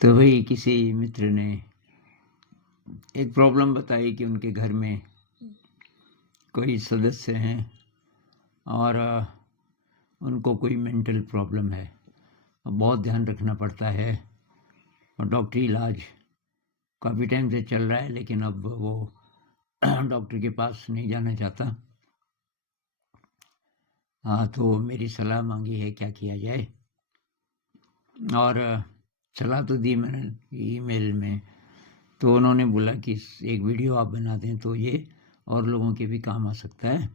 तो वही किसी मित्र ने एक प्रॉब्लम बताई कि उनके घर में कोई सदस्य हैं और उनको कोई मेंटल प्रॉब्लम है। बहुत ध्यान रखना पड़ता है और डॉक्टरी इलाज काफ़ी टाइम से चल रहा है, लेकिन अब वो डॉक्टर के पास नहीं जाना चाहता। हाँ, तो मेरी सलाह मांगी है क्या किया जाए, और सलाह तो दी मैंने ईमेल में। तो उन्होंने बोला कि एक वीडियो आप बना दें तो ये और लोगों के भी काम आ सकता है।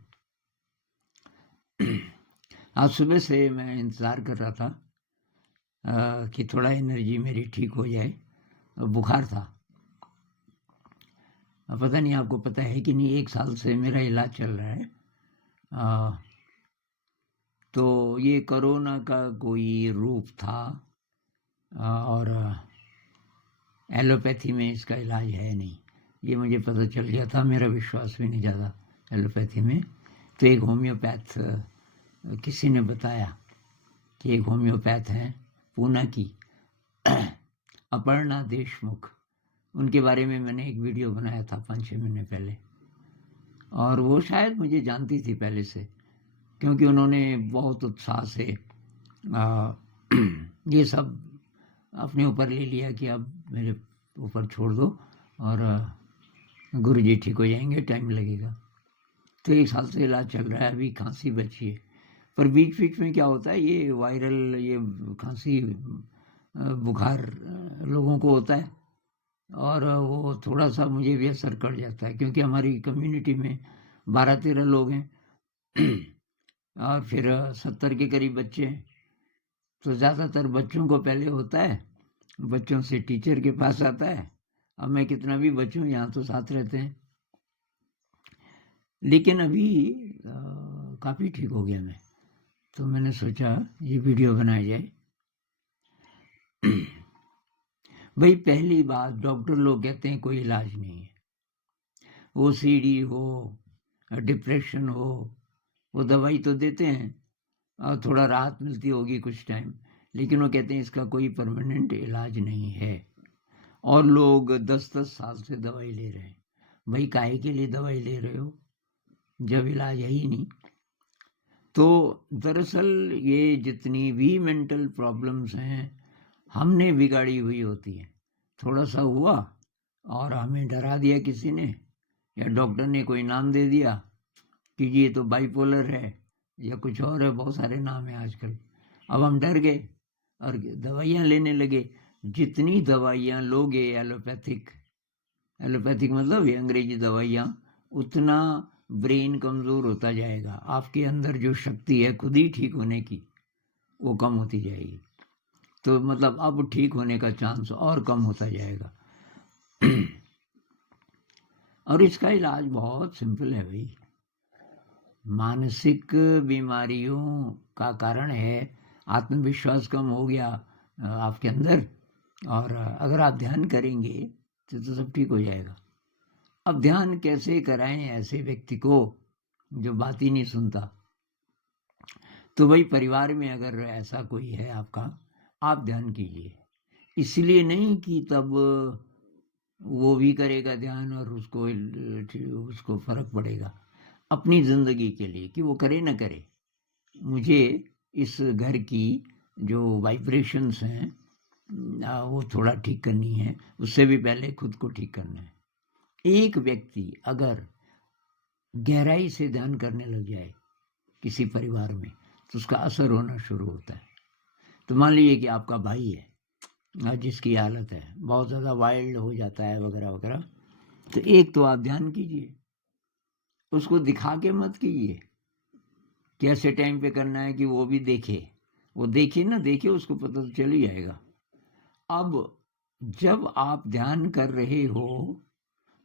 आज सुबह से मैं इंतज़ार कर रहा था कि थोड़ा एनर्जी मेरी ठीक हो जाए। बुखार था, पता नहीं आपको पता है कि नहीं, 1 साल से मेरा इलाज चल रहा है। तो ये कोरोना का कोई रूप था, और एलोपैथी में इसका इलाज है नहीं, ये मुझे पता चल गया था। मेरा विश्वास भी नहीं ज़्यादा एलोपैथी में। तो एक होम्योपैथ किसी ने बताया कि एक होम्योपैथ हैं पूना की, अपर्णा देशमुख, उनके बारे में मैंने एक वीडियो बनाया था 5-6 महीने पहले। और वो शायद मुझे जानती थी पहले से, क्योंकि उन्होंने बहुत उत्साह से ये सब अपने ऊपर ले लिया कि अब मेरे ऊपर छोड़ दो और गुरुजी ठीक हो जाएंगे, टाइम लगेगा। तो 1 साल से इलाज चल रहा है, अभी खांसी बची है। पर बीच बीच में क्या होता है, ये वायरल, ये खांसी बुखार लोगों को होता है, और वो थोड़ा सा मुझे भी असर कर जाता है, क्योंकि हमारी कम्युनिटी में 12-13 लोग हैं और फिर 70 के करीब बच्चे हैं। तो ज़्यादातर बच्चों को पहले होता है, बच्चों से टीचर के पास आता है। अब मैं कितना भी बच्चों यहाँ तो साथ रहते हैं, लेकिन अभी काफ़ी ठीक हो गया मैं। तो मैंने सोचा ये वीडियो बनाया जाए। भाई, पहली बात, डॉक्टर लोग कहते हैं कोई इलाज नहीं है। OCD हो, डिप्रेशन हो, वो दवाई तो देते हैं और थोड़ा राहत मिलती होगी कुछ टाइम, लेकिन वो कहते हैं इसका कोई परमानेंट इलाज नहीं है। और लोग 10-10 साल से दवाई ले रहे हैं। भाई, काहे के लिए दवाई ले रहे हो जब इलाज है ही नहीं? तो दरअसल ये जितनी भी मेंटल प्रॉब्लम्स हैं, हमने बिगाड़ी हुई होती हैं। थोड़ा सा हुआ और हमें डरा दिया किसी ने, या डॉक्टर ने कोई नाम दे दिया कि ये तो बाइपोलर है या कुछ और है, बहुत सारे नाम हैं आजकल। अब हम डर गए और दवाइयाँ लेने लगे। जितनी दवाइयाँ लोगे एलोपैथिक मतलब ये अंग्रेजी दवाइयाँ, उतना ब्रेन कमज़ोर होता जाएगा। आपके अंदर जो शक्ति है खुद ही ठीक होने की, वो कम होती जाएगी। तो मतलब अब ठीक होने का चांस और कम होता जाएगा। और इसका इलाज बहुत सिंपल है भाई। मानसिक बीमारियों का कारण है आत्मविश्वास कम हो गया आपके अंदर, और अगर आप ध्यान करेंगे तो सब ठीक हो जाएगा। अब ध्यान कैसे कराएं ऐसे व्यक्ति को जो बात ही नहीं सुनता? तो भाई, परिवार में अगर ऐसा कोई है आपका, आप ध्यान कीजिए। इसलिए नहीं कि तब वो भी करेगा ध्यान और उसको फर्क पड़ेगा। अपनी ज़िंदगी के लिए कि वो करे ना करे, मुझे इस घर की जो वाइब्रेशंस हैं वो थोड़ा ठीक करनी है। उससे भी पहले खुद को ठीक करना है। एक व्यक्ति अगर गहराई से ध्यान करने लग जाए किसी परिवार में, तो उसका असर होना शुरू होता है। तो मान लीजिए कि आपका भाई है जिसकी हालत है बहुत ज़्यादा वाइल्ड हो जाता है वगैरह वगैरह, तो एक तो आप ध्यान कीजिए, उसको दिखा के मत कीजिए। कैसे टाइम पे करना है कि वो भी देखे, वो देखे ना देखे, उसको पता तो चल ही जाएगा। अब जब आप ध्यान कर रहे हो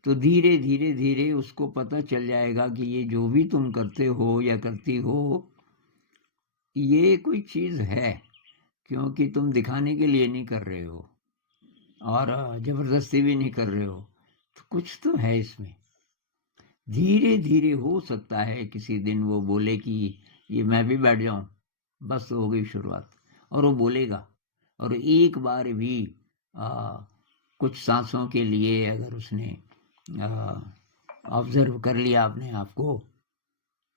तो धीरे धीरे धीरे उसको पता चल जाएगा कि ये जो भी तुम करते हो या करती हो, ये कोई चीज़ है, क्योंकि तुम दिखाने के लिए नहीं कर रहे हो और ज़बरदस्ती भी नहीं कर रहे हो, तो कुछ तो है इसमें। धीरे धीरे हो सकता है किसी दिन वो बोले कि ये मैं भी बैठ जाऊं, बस हो गई शुरुआत। और वो बोलेगा, और एक बार भी कुछ सांसों के लिए अगर उसने ऑब्जर्व कर लिया अपने आप को,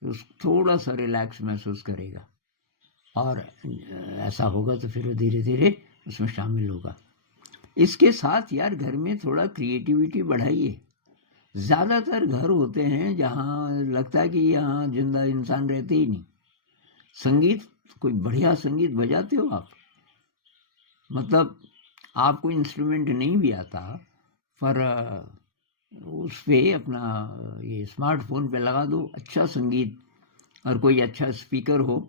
तो थोड़ा सा रिलैक्स महसूस करेगा, और ऐसा होगा तो फिर वो धीरे धीरे उसमें शामिल होगा। इसके साथ यार घर में थोड़ा क्रिएटिविटी बढ़ाइए। ज़्यादातर घर होते हैं जहाँ लगता है कि यहाँ जिंदा इंसान रहते ही नहीं। संगीत, कोई बढ़िया संगीत बजाते हो आप? मतलब आपको इंस्ट्रूमेंट नहीं भी आता, पर उस पर अपना ये स्मार्टफोन पे लगा दो अच्छा संगीत, और कोई अच्छा स्पीकर हो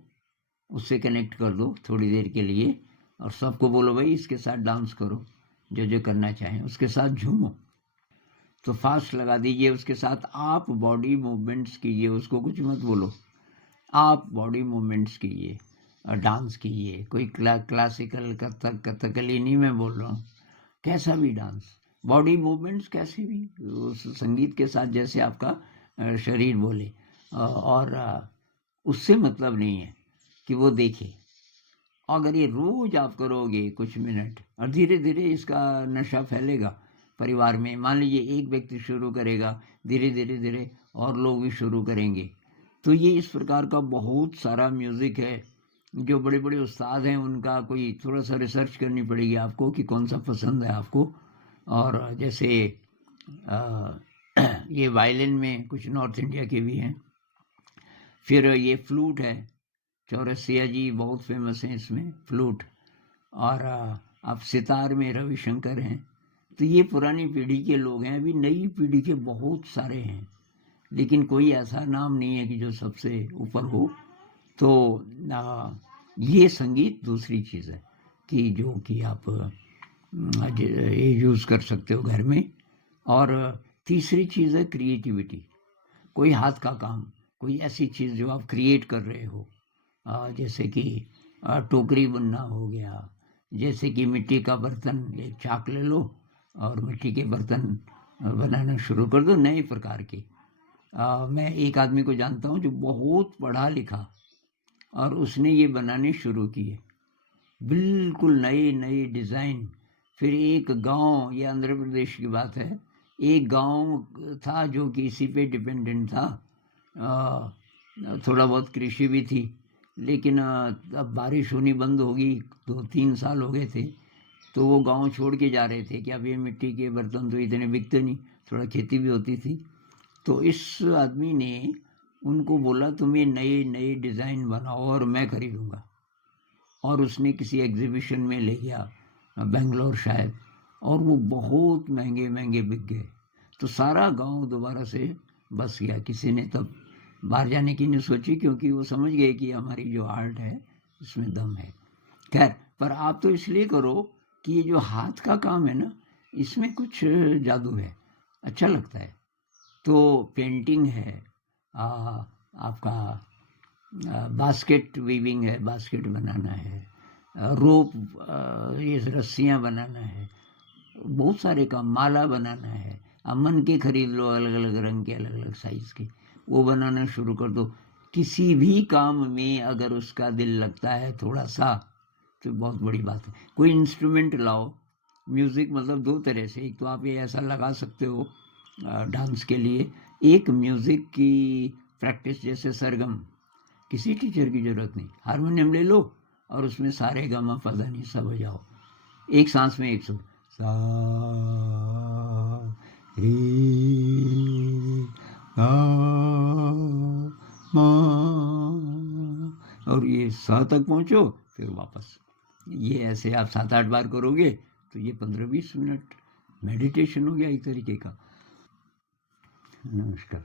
उससे कनेक्ट कर दो थोड़ी देर के लिए, और सबको बोलो भाई इसके साथ डांस करो, जो जो करना चाहें उसके साथ झूमो। तो फास्ट लगा दीजिए, उसके साथ आप बॉडी मूवमेंट्स कीजिए, उसको कुछ मत बोलो, आप बॉडी मूवमेंट्स कीजिए और डांस कीजिए। कोई क्लासिकल, कथकली नहीं मैं बोल रहा हूँ, कैसा भी डांस, बॉडी मूवमेंट्स कैसे भी, उस संगीत के साथ जैसे आपका शरीर बोले। और उससे मतलब नहीं है कि वो देखे। अगर ये रोज आप करोगे कुछ मिनट, और धीरे धीरे इसका नशा फैलेगा परिवार में। मान लीजिए एक व्यक्ति शुरू करेगा, धीरे धीरे धीरे और लोग भी शुरू करेंगे। तो ये इस प्रकार का बहुत सारा म्यूज़िक है। जो बड़े बड़े उस्ताद हैं उनका कोई थोड़ा सा रिसर्च करनी पड़ेगी आपको कि कौन सा पसंद है आपको। और जैसे ये वायलिन में कुछ नॉर्थ इंडिया के भी हैं। फिर ये फ्लूट है, चौरसिया जी बहुत फेमस हैं इसमें फ्लूट। और अब सितार में रविशंकर हैं। तो ये पुरानी पीढ़ी के लोग हैं। अभी नई पीढ़ी के बहुत सारे हैं, लेकिन कोई ऐसा नाम नहीं है कि जो सबसे ऊपर हो। तो ये संगीत दूसरी चीज़ है कि जो कि आप ये यूज़ कर सकते हो घर में। और तीसरी चीज़ है क्रिएटिविटी। कोई हाथ का काम, कोई ऐसी चीज़ जो आप क्रिएट कर रहे हो, जैसे कि टोकरी बुनना हो गया, जैसे कि मिट्टी का बर्तन, एक चाक ले लो और मिट्टी के बर्तन बनाना शुरू कर दो नए प्रकार के। मैं एक आदमी को जानता हूँ जो बहुत पढ़ा लिखा, और उसने ये बनाने शुरू किए बिल्कुल नए नए डिज़ाइन। फिर एक गांव, ये आंध्र प्रदेश की बात है, एक गांव था जो कि इसी पे डिपेंडेंट था। थोड़ा बहुत कृषि भी थी, लेकिन अब बारिश होनी बंद होगी, 2-3 साल हो गए थे। तो वो गांव छोड़ के जा रहे थे कि अब ये मिट्टी के बर्तन तो इतने बिकते नहीं, थोड़ा खेती भी होती थी। तो इस आदमी ने उनको बोला तुम ये नए नए डिज़ाइन बनाओ और मैं खरीदूंगा। और उसने किसी एग्जीबिशन में ले गया, बेंगलोर शायद, और वो बहुत महंगे महंगे बिक गए। तो सारा गांव दोबारा से बस गया। किसी ने तब बाहर जाने की नहीं सोची, क्योंकि वो समझ गए कि हमारी जो आर्ट है इसमें दम है। खैर, पर आप तो इसलिए करो कि ये जो हाथ का काम है ना, इसमें कुछ जादू है, अच्छा लगता है। तो पेंटिंग है, आपका बास्केट वीविंग है, बास्केट बनाना है, रोप, ये रस्सियाँ बनाना है, बहुत सारे काम, माला बनाना है। अब मन के खरीद लो अलग अलग रंग के, अलग अलग साइज़ के, वो बनाना शुरू कर दो। किसी भी काम में अगर उसका दिल लगता है थोड़ा सा, तो बहुत बड़ी बात है। कोई इंस्ट्रूमेंट लाओ। म्यूज़िक मतलब दो तरह से, एक तो आप ये ऐसा लगा सकते हो डांस के लिए, एक म्यूज़िक की प्रैक्टिस, जैसे सरगम, किसी टीचर की ज़रूरत नहीं, हारमोनियम ले लो और उसमें सारे गामा पदा नहीं सब बजाओ, एक सांस में एक सुर, सा रे गा मा, और ये सा तक पहुँचो, फिर वापस। ये ऐसे आप 7-8 बार करोगे तो ये 15-20 मिनट मेडिटेशन हो गया एक तरीके का। नमस्कार।